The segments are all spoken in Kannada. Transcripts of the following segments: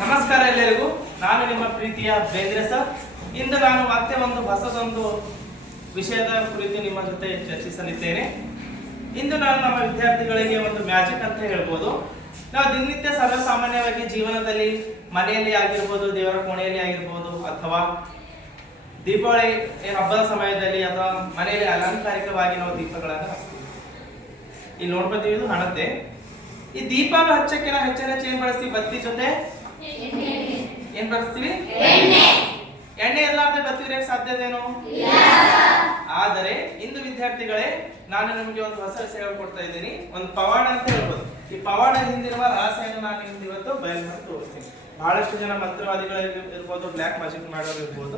ನಮಸ್ಕಾರ ಎಲ್ಲರಿಗೂ. ನಾನು ನಿಮ್ಮ ಪ್ರೀತಿಯ ಬೇಂದ್ರೆ ಸರ್. ಇಂದು ನಾನು ಮತ್ತೆ ಒಂದು ಹೊಸದೊಂದು ವಿಷಯದ ಕುರಿತು ನಿಮ್ಮ ಜೊತೆ ಚರ್ಚಿಸಲಿದ್ದೇನೆ. ಇಂದು ನಾನು ನಮ್ಮ ವಿದ್ಯಾರ್ಥಿಗಳಿಗೆ ಒಂದು ಮ್ಯಾಜಿಕ್ ಅಂತ ಹೇಳ್ಬೋದು. ನಾವು ದಿನನಿತ್ಯ ಸರ್ವಸಾಮಾನ್ಯವಾಗಿ ಜೀವನದಲ್ಲಿ ಮನೆಯಲ್ಲಿ ಆಗಿರ್ಬೋದು, ದೇವರ ಕೋಣೆಯಲ್ಲಿ ಆಗಿರ್ಬೋದು, ಅಥವಾ ದೀಪಾವಳಿ ಹಬ್ಬದ ಸಮಯದಲ್ಲಿ ಅಥವಾ ಮನೆಯಲ್ಲಿ ಅಲಂಕಾರಿಕವಾಗಿ ನಾವು ದೀಪಗಳನ್ನು ಇಲ್ಲಿ ನೋಡ್ಬೋದು ಇದು ಹಣತೆ ಈ ದೀಪನ ಹಚ್ಚಕ್ಕೆ ನಾವು ಹೆಚ್ಚಿನ ಹೆಚ್ಚು ಏನ್ ಬಳಸ್ತೀವಿ? ಬತ್ತಿ ಜೊತೆ? ಏನ್ ಬಳಸ್ತೀವಿ? ಎಣ್ಣೆ. ಎಲ್ಲಾರ್ದೆ ಬತ್ತಿ ಉರಿಯಕ್ಕೆ ಸಾಧ್ಯದೇನು ಆದರೆ ಇಂದು ವಿದ್ಯಾರ್ಥಿಗಳೇ ನಾನು ನಿಮಗೆ ಒಂದು ಹೊಸ ವಿಷಯ ಕೊಡ್ತಾ ಇದ್ದೀನಿ. ಒಂದು ಪವಾಡ ಅಂತ ಹೇಳ್ಬೋದು. ಈ ಪವಾಡ ಹಿಂದಿರುವ ರಹಸ್ಯವನ್ನು ನಾನು ನಿಮ್ಗೆ ಇವತ್ತು ಬಯಲು ಮಾಡಿ ತೋರಿಸ್ತೀನಿ. ಬಹಳಷ್ಟು ಜನ ಮಂತ್ರವಾದಿಗಳು ಇರ್- ಇರ್ಬೋದು ಬ್ಲ್ಯಾಕ್ ಮ್ಯಾಜಿಕ್ ಮಾಡೋರು ಇರ್ಬೋದು.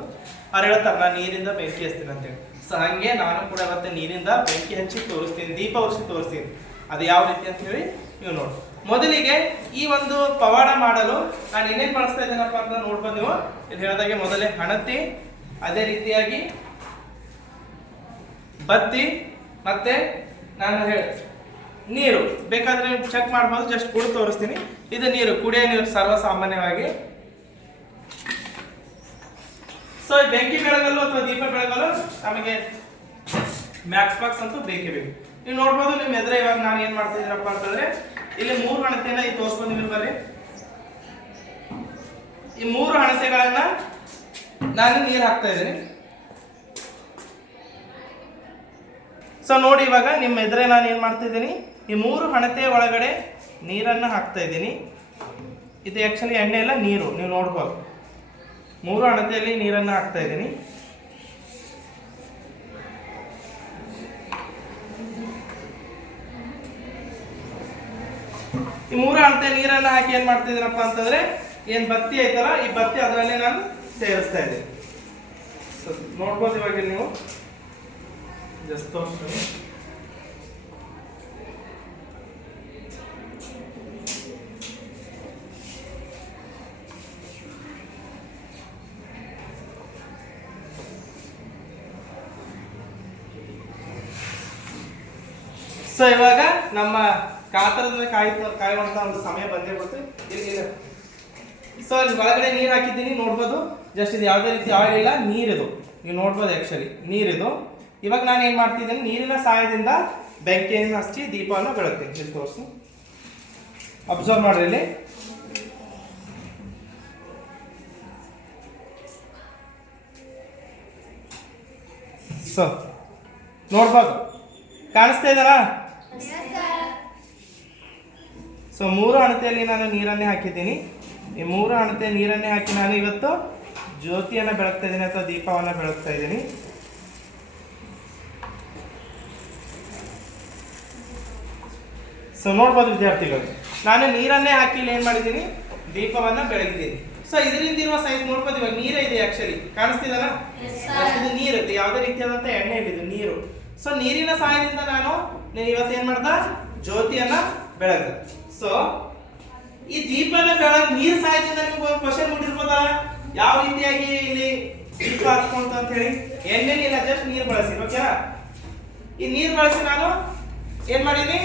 ಅವ್ರು ಹೇಳ್ತಾರೆ ನಾನು ನೀರಿಂದ ಬೆಂಕಿ ಹಚ್ತೀನಿ ಅಂತೇಳಿ. ಸೊ ಹಂಗೆ ನಾನು ಕೂಡ ಇವತ್ತು ನೀರಿಂದ ಬೆಂಕಿ ಹಚ್ಚಿ ತೋರಿಸ್ತೀನಿ ದೀಪ ಉರಿಸಿ ತೋರಿಸ್ತೀನಿ. ಅದು ಯಾವ ರೀತಿ ಅಂತ ಹೇಳಿ ನೀವು ನೋಡಿ. ಮೊದಲಿಗೆ ಈ ಒಂದು ಪವಾಡ ಮಾಡಲು ನಾನು ಏನೇನು ಬಳಸ್ತಾ ಇದ್ದೇನಪ್ಪ ಅಂತ ನೋಡ್ಬೋದು ನೀವು. ಇಲ್ಲಿ ಹೇಳಿದಾಗೆ ಮೊದಲೇ ಹಣತಿ, ಅದೇ ರೀತಿಯಾಗಿ ಬತ್ತಿ, ಮತ್ತೆ ನಾನು ಹೇಳಿ ನೀರು. ಬೇಕಾದ್ರೆ ಚೆಕ್ ಮಾಡ್ಬೋದು ಜಸ್ಟ್ ಕುಡಿದು ತೋರಿಸ್ತೀನಿ. ಇದು ನೀರು, ಕುಡಿಯೋ ನೀರು ಸರ್ವಸಾಮಾನ್ಯವಾಗಿ. ಸೊ ಬೆಂಕಿ ಬೆಳಗಲು ಅಥವಾ ದೀಪ ಬೆಳಗಲು ನಮಗೆ ಮ್ಯಾಕ್ಸ್ ಬಾಕ್ಸ್ ಅಂತೂ ಬೇಕೇ ಬೇಕು. ನೀವು ನೋಡ್ಬೋದು ನಿಮ್ಮ ಎದ್ರೆ ಇವಾಗ ನಾನು ಏನ್ ಮಾಡ್ತಾ ಇದ್ದೀನಪ್ಪ ಅಂತಂದ್ರೆ, ಇಲ್ಲಿ ಮೂರು ಹಣತೆಯನ್ನ ಈ ತೋರಿಸ್ಕೊಂಡಿದ್ದೀನಿ ಬರ್ರಿ. ಈ ಮೂರು ಹಣತೆಗಳನ್ನ ನಾನು ನೀರು ಹಾಕ್ತಾ ಇದ್ದೀನಿ. ಸೊ ನೋಡಿ ಇವಾಗ ನಿಮ್ಮ ಎದುರೇ ನಾನು ಏನು ಮಾಡ್ತಾ ಇದ್ದೀನಿ, ಈ ಮೂರು ಹಣತೆ ಒಳಗಡೆ ನೀರನ್ನು ಹಾಕ್ತಾ ಇದ್ದೀನಿ. ಇದು ಆಕ್ಚುಲಿ ಎಣ್ಣೆ ಎಲ್ಲ ನೀರು, ನೀವು ನೋಡ್ಬೋದು. ಮೂರು ಹಣತೆಯಲ್ಲಿ ನೀರನ್ನು ಹಾಕ್ತಾ ಇದ್ದೀನಿ. ಈ ಮೂರು ಅಳತೆ ನೀರನ್ನು ಹಾಕಿ ಏನು ಮಾಡ್ತಾ ಇದ್ದೀನಪ್ಪ ಅಂತಂದ್ರೆ ಏನು ಬತ್ತಿ ಐತಲ್ಲ, ಈ ಬತ್ತಿ ಅದರಲ್ಲಿ ನಾನು ಸೇರಿಸ್ತಾ ಇದ್ದೀನಿ. ನೋಡ್ಬೋದು ಇವಾಗ ನೀವು. ಜಸ್ಟ್ ಸೊ ಇವಾಗ ನಮ್ಮ ಕಾತರದಿಂದ ಕಾಯ್ ಕಾಯುವಂತ ಒಂದು ಸಮಯ ಬಂದೇ ಇಲ್ಲಿ ಸೊ ಅಲ್ಲಿ ಒಳಗಡೆ ನೀರು ಹಾಕಿದ್ದೀನಿ, ನೋಡ್ಬೋದು. ಜಸ್ಟ್ ಇದು ಯಾವುದೇ ರೀತಿ ಆಯಿಲ್ ಇಲ್ಲ, ನೀರಿದು. ನೀವು ನೋಡ್ಬೋದು ಆ್ಯಕ್ಚುಲಿ ನೀರಿದು. ಇವಾಗ ನಾನು ಏನು ಮಾಡ್ತಿದ್ದೀನಿ, ನೀರಿನ ಸಹಾಯದಿಂದ ಬೆಂಕಿಯನ್ನು ಹಚ್ಚಿ ದೀಪವನ್ನು ಬೆಳಗ್ತೀನಿ ಇಲ್ಲಿ ತೋರಿಸು ಅಬ್ಸರ್ವ್ ಮಾಡ್ರಿ ಇಲ್ಲಿ. ಸೊ ನೋಡ್ಬೋದು. ಕಾಣಿಸ್ತಾ ಇದ್ದಾರಾ ಸೊ ಮೂರು ಅಣತೆಯಲ್ಲಿ ನಾನು ನೀರನ್ನೇ ಹಾಕಿದ್ದೀನಿ. ಈ ಮೂರು ಅಣತೆ ನೀರನ್ನೇ ಹಾಕಿ ನಾನು ಇವತ್ತು ಜ್ಯೋತಿಯನ್ನು ಬೆಳಗ್ತಾ ಇದ್ದೀನಿ ಅಥವಾ ದೀಪವನ್ನು ಬೆಳಗ್ತಾ ಇದ್ದೀನಿ. ಸೊ ನೋಡ್ಬೋದು ವಿದ್ಯಾರ್ಥಿಗಳು. ನಾನು ನೀರನ್ನೇ ಹಾಕಿ ಇಲ್ಲಿ ಏನು ಮಾಡಿದ್ದೀನಿ? ದೀಪವನ್ನು ಬೆಳಗಿದ್ದೀನಿ. ಸೊ ಇದರಿಂದ ಇರುವ ಸೈಜ್ ನೋಡ್ಬೋದು. ಇವಾಗ ನೀರೇ ಇದೆ ಆಕ್ಚುಲಿ ಕಾಣಿಸ್ತಿದಲ್ಲ? ಇದು ನೀರು. ಇದು ಯಾವುದೇ ರೀತಿಯಾದಂಥ ಎಣ್ಣೆ ಇದು ನೀರು. ಸೊ ನೀರಿನ ಸಹಾಯದಿಂದ ನಾನು ನೀನು ಇವತ್ತು ಏನು ಮಾಡ್ದ? ಜ್ಯೋತಿಯನ್ನು ಬೆಳಗ್ದೆ. ಸೊ ಈ ದೀಪನ ಬೆಳಕು ನೀರ್ ಸಹಾಯದಿಂದ ನಿಮ್ಗೆ ಒಂದು ಕ್ವಶನ್ ಮುಟ್ಟಿರ್ಬೋದ? ಯಾವ ರೀತಿಯಾಗಿ ಇಲ್ಲಿ ದೀಪ ಹಚ್ಕೊಂತ ಅಂತ ಹೇಳಿ? ಇಲ್ಲ ಜಸ್ಟ್ ನೀರ್ ಬಳಸಿ ಓಕೆನಾ ಈ ನೀರ್ ಬಳಸಿ ನಾನು ಏನ್ ಮಾಡೀನಿ?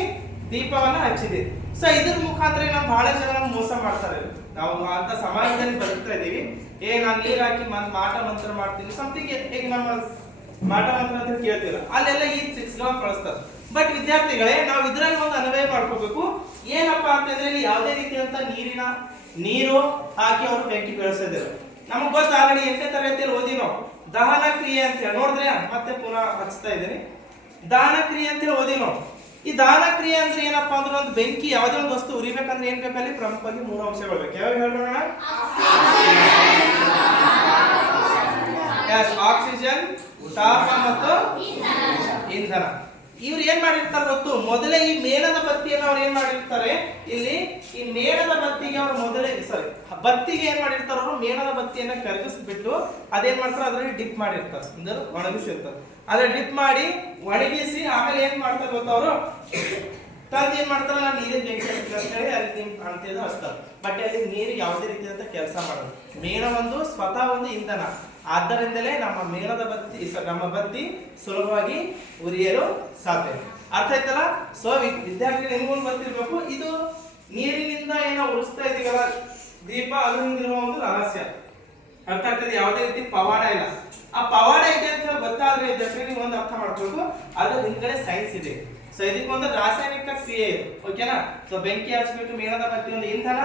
ದೀಪವನ್ನ ಹಚ್ಚಿದೆ. ಸೊ ಇದ್ರ ಮುಖಾಂತರ ನಾವು ಬಹಳ ಜನ ಮೋಸ ಮಾಡ್ತಾರೆ. ನಾವು ಅಂತ ಸಮಾಜದಲ್ಲಿ ಬದುಕ್ತಾ ಇದೀವಿ ಏ, ನಾನು ನೀರ್ ಹಾಕಿ ಮನ್, ಮಾಟ ಮಂತ್ರ ಮಾಡ್ತೀನಿ ಸಮಥಿಂಗ್ ಈಗ ನಮ್ಮ ಮಾಟ ಮಂತ್ರ ಅಂತ ಕೇಳ್ತೀರ ಅಲ್ಲೆಲ್ಲ ಈ ಸಿಕ್ಸ್ ಗಳನ್ನ ಬಳಸ್ತಾರೆ ಬಟ್ ವಿದ್ಯಾರ್ಥಿಗಳೇ, ನಾವು ಇದ್ರಲ್ಲಿ ಒಂದು ಅನ್ವಯ ಮಾಡ್ಕೋಬೇಕು. ಏನಪ್ಪಾ ಅಂತಂದ್ರೆ ಯಾವುದೇ ರೀತಿಯಂತ ನೀರಿನ, ನೀರು ಹಾಕಿ ಅವರು ಬೆಂಕಿ ಬೆಳೆಸಿದ್ರು ನಮಗ್ ಗೊತ್ತು ಆಲ್ರೆಡಿ ಎಂಟನೇ ತರಗತಿಯಲ್ಲಿ ಓದಿ ನಾವು? ದಹನ ಕ್ರಿಯೆ ಅಂತ ಹೇಳಿ, ನೋಡಿದ್ರೆ ಮತ್ತೆ ಪುನಃ ಹಚ್ತಾ ಇದ್ದೀನಿ. ದಾನ ಕ್ರಿಯೆ ಅಂತ ಹೇಳಿ ಓದಿ ನಾವು. ಈ ದಾನ ಕ್ರಿಯೆ ಅಂದ್ರೆ ಏನಪ್ಪಾ ಅಂದ್ರೆ ಒಂದು ಬೆಂಕಿ ಯಾವುದೇ ಒಂದು ವಸ್ತು ಉರಿಬೇಕಂದ್ರೆ ಏನ್ ಬೇಕಲ್ಲಿ ಪ್ರಮುಖವಾಗಿ ಮೂರು ಅಂಶಗಳು ಬೇಕು. ಯಾವ ಹೇಳೋಣ ಆಕ್ಸಿಜನ್ ತಾಪ ಮತ್ತು ಇಂಧನ. ಇವ್ರು ಏನ್ ಮಾಡಿರ್ತಾರೆ ಗೊತ್ತು? ಮೊದಲೇ ಈ ಮೇಣದ ಬತ್ತಿಯನ್ನು ಅವ್ರು ಏನ್ ಮಾಡಿರ್ತಾರೆ? ಇಲ್ಲಿ ಈ ಮೇಣದ ಬತ್ತಿಗೆ ಅವ್ರು ಮೊದಲೇ ಸಾರಿ ಬತ್ತಿಗೆ ಏನ್ ಮಾಡಿರ್ತಾರೆ ಅವರು? ಮೇಣದ ಬತ್ತಿಯನ್ನ ಕರಗಿಸ್ಬಿಟ್ಟು ಅದೇನ್ ಮಾಡ್ತಾರೆ? ಅದರಲ್ಲಿ ಡಿಪ್ ಮಾಡಿರ್ತಾರೆ. ಅಂದ್ರೆ ಒಣಗಿಸಿರ್ತಾರೆ. ಅದ್ರ ಡಿಪ್ ಮಾಡಿ ಒಣಗಿಸಿ ಆಮೇಲೆ ಏನ್ ಮಾಡ್ತಾರೆ ಗೊತ್ತಾ ತಂದು ಏನ್ ಮಾಡ್ತಾರೆ? ನಾನು ನೀರಿನ ಬೆಂಕಿ ಅಲ್ಲಿ ನಿಮ್ ಹಚ್ತಾರೆ. ಬಟ್ ಅಲ್ಲಿ ನೀರು ಯಾವುದೇ ರೀತಿಯಂತ ಕೆಲಸ ಮಾಡೋದು ಮೇಣ ಒಂದು ಸ್ವತಃ ಒಂದು ಇಂಧನ. ಆದ್ದರಿಂದಲೇ ನಮ್ಮ ಮೇಣದ ಬತ್ತಿ ನಮ್ಮ ಬತ್ತಿ ಸುಲಭವಾಗಿ ಉರಿಯಲು ಸಾಧ್ಯ. ಅರ್ಥ ಆಯ್ತಲ್ಲ? ಸೊ ವಿದ್ಯಾರ್ಥಿ ನಿಮ್ಗೊಂದು ಬರ್ತಿರ್ಬೇಕು? ಇದು ನೀರಿನಿಂದ ಏನೋ ಉಳಿಸ್ತಾ ಇದೀವಲ್ಲ, ದೀಪ ಅದರಿಂದಿರುವ ಒಂದು ರಹಸ್ಯ. ಅರ್ಥ ಆಗ್ತದೆ? ಯಾವುದೇ ರೀತಿ ಪವಾಡ ಇಲ್ಲ. ಆ ಪವಾಡ ಇದೆ ಅಂತ ಗೊತ್ತಾದ್ರೆ ವಿದ್ಯಾರ್ಥಿ ನೀವು ಒಂದು ಅರ್ಥ ಮಾಡ್ಬೇಕು ಅದ್ರ ಹಿಂದ್ಗಡೆ ಸೈನ್ಸ್ ಇದೆ. ಸೊ ಇದಕ್ಕೊಂದು ರಾಸಾಯನಿಕ ಕ್ರಿಯೆ ಇದೆ ಓಕೆನಾ ಸೊ ಬೆಂಕಿ ಹಚ್ಬೇಕು ಮೇಣದ ಬತ್ತಿ ಒಂದು ಇಂಧನ.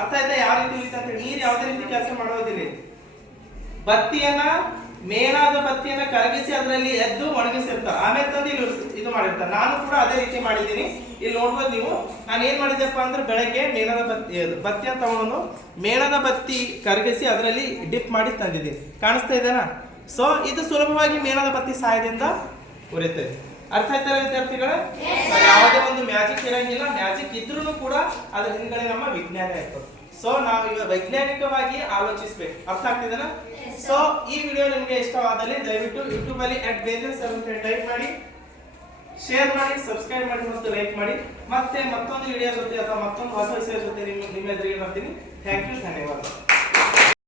ಅರ್ಥ ಆಯ್ತಾ? ಯಾವ ರೀತಿ ಉಳಿತ ನೀರು ಯಾವುದೇ ರೀತಿ ಕೆಲಸ ಮಾಡೋದಿಲ್ಲ. ಬತ್ತಿಯನ್ನ ಮೇಣದ ಬತ್ತಿಯನ್ನ ಕರಗಿಸಿ ಅದರಲ್ಲಿ ಎದ್ದು ಒಣಗಿಸಿರ್ತಾರೆ. ಆಮೇಲೆ ತಂದು ಇಲ್ಲಿ ಇದು ಮಾಡಿರ್ತಾರೆ. ನಾನು ಕೂಡ ಅದೇ ರೀತಿ ಮಾಡಿದ್ದೀನಿ. ಇಲ್ಲಿ ನೋಡ್ಬೋದು ನೀವು. ನಾನು ಏನ್ ಮಾಡಿದ್ದೆಪ್ಪ ಅಂದ್ರೆ ಬೆಳಗ್ಗೆ ಮೇಣದ ಬತ್ತಿ ಬತ್ತಿಯನ್ನು ತಗೊಂಡು ಮೇಣದ ಬತ್ತಿ ಕರಗಿಸಿ ಅದರಲ್ಲಿ ಡಿಪ್ ಮಾಡಿ ತಂದಿದ್ದೀನಿ. ಕಾಣಿಸ್ತಾ ಇದೇನಾ? ಸೊ ಇದು ಸುಲಭವಾಗಿ ಮೇಣದ ಬತ್ತಿ ಸಹಾಯದಿಂದ ಉರಿತದೆ ಅರ್ಥ ಆಯ್ತಲ್ಲ ವಿದ್ಯಾರ್ಥಿಗಳೇ? ಯಾವುದೇ ಒಂದು ಮ್ಯಾಜಿಕ್ ಇರಂಗಿಲ್ಲ. ಮ್ಯಾಜಿಕ್ ಇದ್ರೂ ಕೂಡ ಅದ್ರ ಹಿಂದ್ಗಡೆ ನಮ್ಮ ವಿಜ್ಞಾನ ಇರ್ತದೆ ಸೊ ನಾವು ಈಗ ವೈಜ್ಞಾನಿಕವಾಗಿ ಆಲೋಚಿಸ್ಬೇಕು. ಅರ್ಥ ಆಗ್ತಿದೆನಾ? ಸೊ ಈ ವಿಡಿಯೋ ನಿಮಗೆ ಇಷ್ಟವಾದಲ್ಲಿ ದಯವಿಟ್ಟು ಯೂಟ್ಯೂಬ್ ಅಲ್ಲಿ ಅಟ್ ಬೇಜಸ್ ಅಂತ ಟೈಪ್ ಮಾಡಿ. ಶೇರ್ ಮಾಡಿ ಸಬ್ಸ್ಕ್ರೈಬ್ ಮಾಡಿ ಮತ್ತು ಲೈಕ್ ಮಾಡಿ. ಮತ್ತೆ ಮತ್ತೊಂದು ವಿಡಿಯೋ ಜೊತೆ ಅಥವಾ ಮತ್ತೊಂದು ಹೊಸ ವಿಷಯ ಜೊತೆ ನಿಮ್ಮ ನಿಮ್ಮ ಎದುರಿಗೆ ಬರ್ತೀನಿ. ಥ್ಯಾಂಕ್ ಯು ಧನ್ಯವಾದ